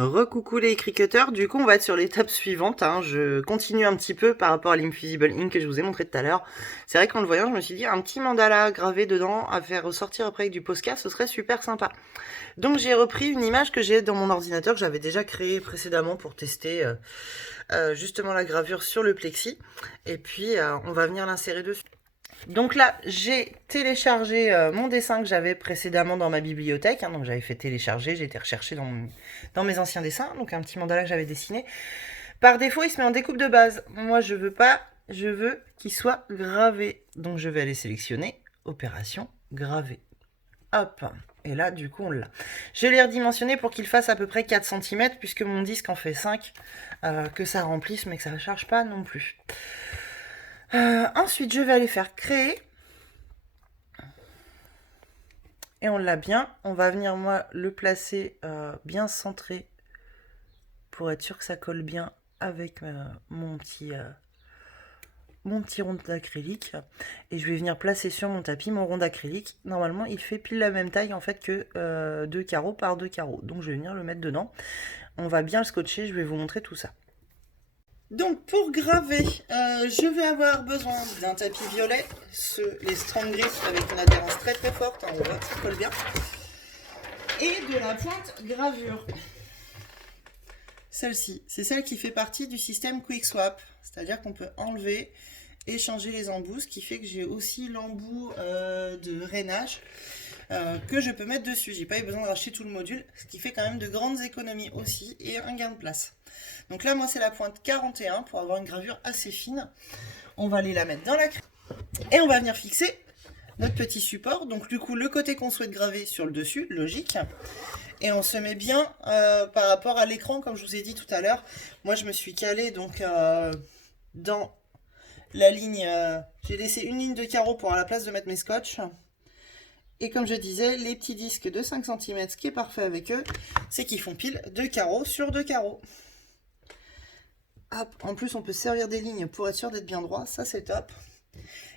Recoucou les cricketeurs, du coup on va être sur l'étape suivante, hein. Je continue un petit peu par rapport à l'Invisible Ink que je vous ai montré tout à l'heure. C'est vrai qu'en le voyant je me suis dit un petit mandala gravé dedans à faire ressortir après avec du Posca, ce serait super sympa. Donc j'ai repris une image que j'ai dans mon ordinateur que j'avais déjà créée précédemment pour tester justement la gravure sur le plexi. Et puis on va venir l'insérer dessus. Donc là, j'ai téléchargé mon dessin que j'avais précédemment dans ma bibliothèque. Hein, donc j'avais fait télécharger, j'ai été rechercher dans mes anciens dessins. Donc un petit mandala que j'avais dessiné. Par défaut, il se met en découpe de base. Moi, je veux pas, je veux qu'il soit gravé. Donc je vais aller sélectionner Opération graver. Hop. Et là, du coup, on l'a. Je l'ai redimensionné pour qu'il fasse à peu près 4 cm, puisque mon disque en fait 5. Que ça remplisse, mais que ça ne charge pas non plus. Ensuite, je vais aller faire créer. Et on l'a bien. On va venir, moi, le placer bien centré pour être sûr que ça colle bien avec mon petit rond d'acrylique. Et je vais venir placer sur mon tapis mon rond d'acrylique. Normalement, il fait pile la même taille en fait que 2 carreaux par 2 carreaux. Donc, je vais venir le mettre dedans. On va bien le scotcher. Je vais vous montrer tout ça. Donc pour graver, je vais avoir besoin d'un tapis violet, les Strong Grip avec une adhérence très très forte, on voit que ça colle bien, et de la pointe gravure. Celle-ci, c'est celle qui fait partie du système Quick Swap, c'est-à-dire qu'on peut enlever et changer les embouts, ce qui fait que j'ai aussi l'embout de rainage que je peux mettre dessus. J'ai pas eu besoin de racheter tout le module, ce qui fait quand même de grandes économies aussi et un gain de place. Donc là, moi, c'est la pointe 41 pour avoir une gravure assez fine. On va aller la mettre dans la craie et on va venir fixer notre petit support. Donc du coup, le côté qu'on souhaite graver sur le dessus, logique. Et on se met bien par rapport à l'écran, comme je vous ai dit tout à l'heure. Moi, je me suis calée donc dans la ligne. J'ai laissé une ligne de carreaux pour à la place de mettre mes scotch. Et comme je disais, les petits disques de 5 cm, ce qui est parfait avec eux, c'est qu'ils font pile 2 carreaux sur 2 carreaux. Hop, en plus, on peut servir des lignes pour être sûr d'être bien droit, ça c'est top.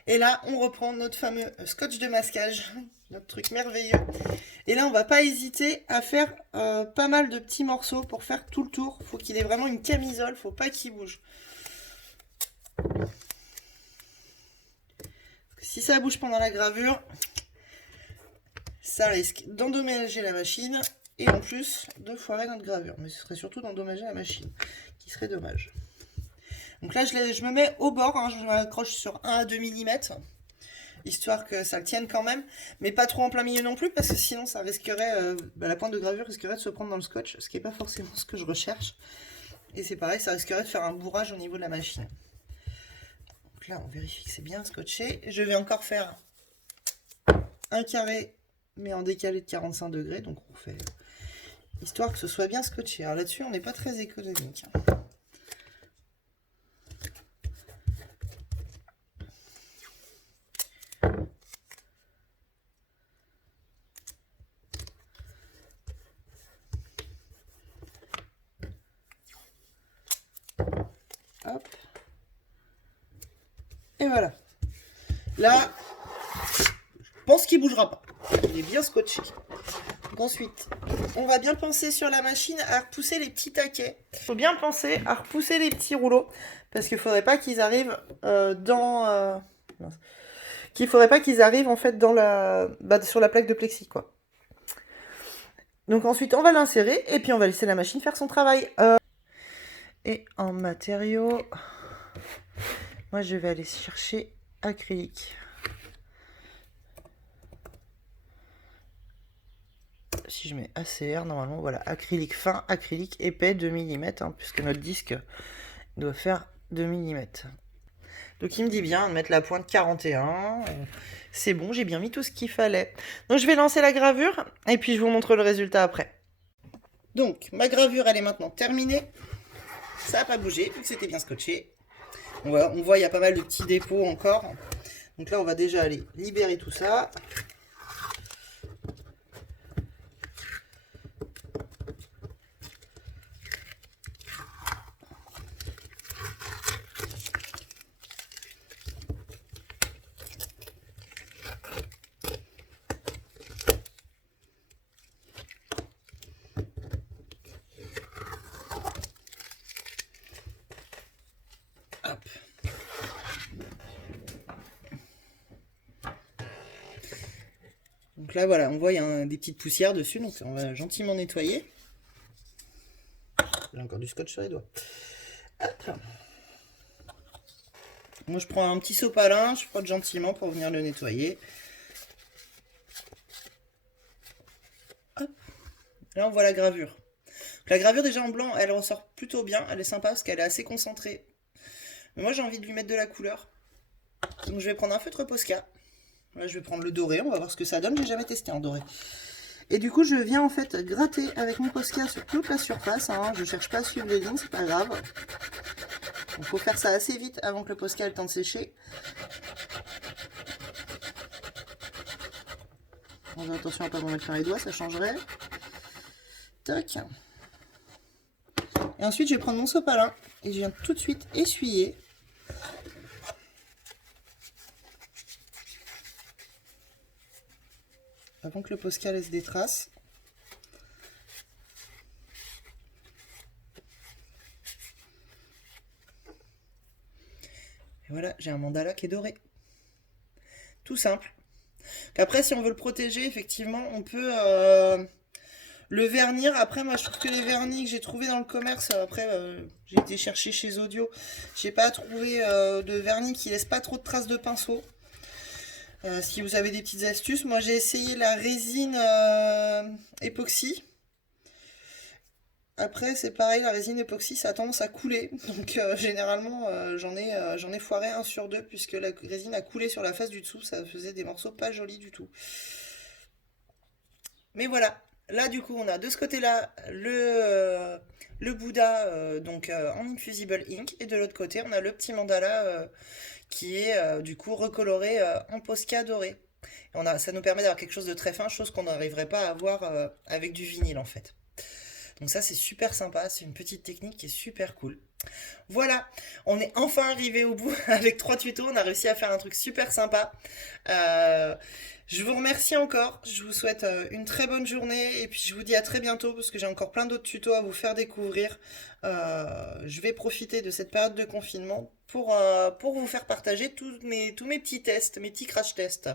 Et là, on reprend notre fameux scotch de masquage, notre truc merveilleux. Et là, on va pas hésiter à faire pas mal de petits morceaux pour faire tout le tour. Faut qu'il ait vraiment une camisole, faut pas qu'il bouge. Si ça bouge pendant la gravure, ça risque d'endommager la machine et en plus de foirer notre gravure. Mais ce serait surtout d'endommager la machine, qui serait dommage. Donc là, je me mets au bord, hein, je m'accroche sur 1 à 2 mm, histoire que ça le tienne quand même, mais pas trop en plein milieu non plus, parce que sinon ça risquerait, la pointe de gravure risquerait de se prendre dans le scotch, ce qui n'est pas forcément ce que je recherche. Et c'est pareil, ça risquerait de faire un bourrage au niveau de la machine. Donc là, on vérifie que c'est bien scotché. Je vais encore faire un carré, mais en décalé de 45 degrés, donc on fait histoire que ce soit bien scotché. Alors là-dessus, on n'est pas très économique. Hop. Et voilà. Là, je pense qu'il ne bougera pas. Il est bien scotché. Donc ensuite, on va bien penser sur la machine à repousser les petits taquets. Il faut bien penser à repousser les petits rouleaux. Parce qu'il ne faudrait pas qu'ils arrivent en fait sur la plaque de plexi, quoi. Donc ensuite, on va l'insérer et puis on va laisser la machine faire son travail. Et en matériaux, moi je vais aller chercher acrylique. Si je mets ACR, normalement, voilà, acrylique fin, acrylique épais, 2 mm, hein, puisque notre disque doit faire 2 mm. Donc il me dit bien de mettre la pointe 41. C'est bon, j'ai bien mis tout ce qu'il fallait. Donc je vais lancer la gravure et puis je vous montre le résultat après. Donc ma gravure, elle est maintenant terminée. Ça n'a pas bougé, vu que c'était bien scotché. On voit, il y a pas mal de petits dépôts encore. Donc là, on va déjà aller libérer tout ça. Donc là, voilà, on voit il y a des petites poussières dessus, donc on va gentiment nettoyer. J'ai encore du scotch sur les doigts. Hop. Moi, je prends un petit sopalin, je frotte gentiment pour venir le nettoyer. Hop. Là, on voit la gravure. La gravure, déjà en blanc, elle ressort plutôt bien. Elle est sympa parce qu'elle est assez concentrée. Mais moi, j'ai envie de lui mettre de la couleur. Donc, je vais prendre un feutre Posca. Là, je vais prendre le doré. On va voir ce que ça donne. J'ai jamais testé en doré. Et du coup, je viens en fait gratter avec mon Posca sur toute la surface. Hein. Je cherche pas à suivre les lignes, c'est pas grave. Il faut faire ça assez vite avant que le Posca ait le temps de sécher. Bon, attention à ne pas m'en mettre plein les doigts, ça changerait. Tac. Et ensuite, je vais prendre mon sopalin et je viens tout de suite essuyer. Avant que le Posca laisse des traces. Et voilà, j'ai un mandala qui est doré. Tout simple. Après, si on veut le protéger, effectivement, on peut le vernir. Après, moi, je trouve que les vernis que j'ai trouvés dans le commerce, après, j'ai été chercher chez Zodio, j'ai pas trouvé de vernis qui laisse pas trop de traces de pinceau. Si vous avez des petites astuces, moi j'ai essayé la résine époxy. Après, c'est pareil, la résine époxy, ça a tendance à couler. Donc, généralement, j'en ai foiré un sur deux, puisque la résine a coulé sur la face du dessous. Ça faisait des morceaux pas jolis du tout. Mais voilà. Là, du coup, on a de ce côté-là le Bouddha en Infusible Ink. Et de l'autre côté, on a le petit mandala qui est du coup recoloré en Posca doré. Ça nous permet d'avoir quelque chose de très fin, chose qu'on n'arriverait pas à avoir avec du vinyle en fait. Donc ça c'est super sympa, c'est une petite technique qui est super cool. Voilà, on est enfin arrivé au bout avec 3 tutos, on a réussi à faire un truc super sympa. Je vous remercie encore, je vous souhaite une très bonne journée et puis je vous dis à très bientôt parce que j'ai encore plein d'autres tutos à vous faire découvrir. Je vais profiter de cette période de confinement pour vous faire partager tous mes petits tests, mes petits crash tests.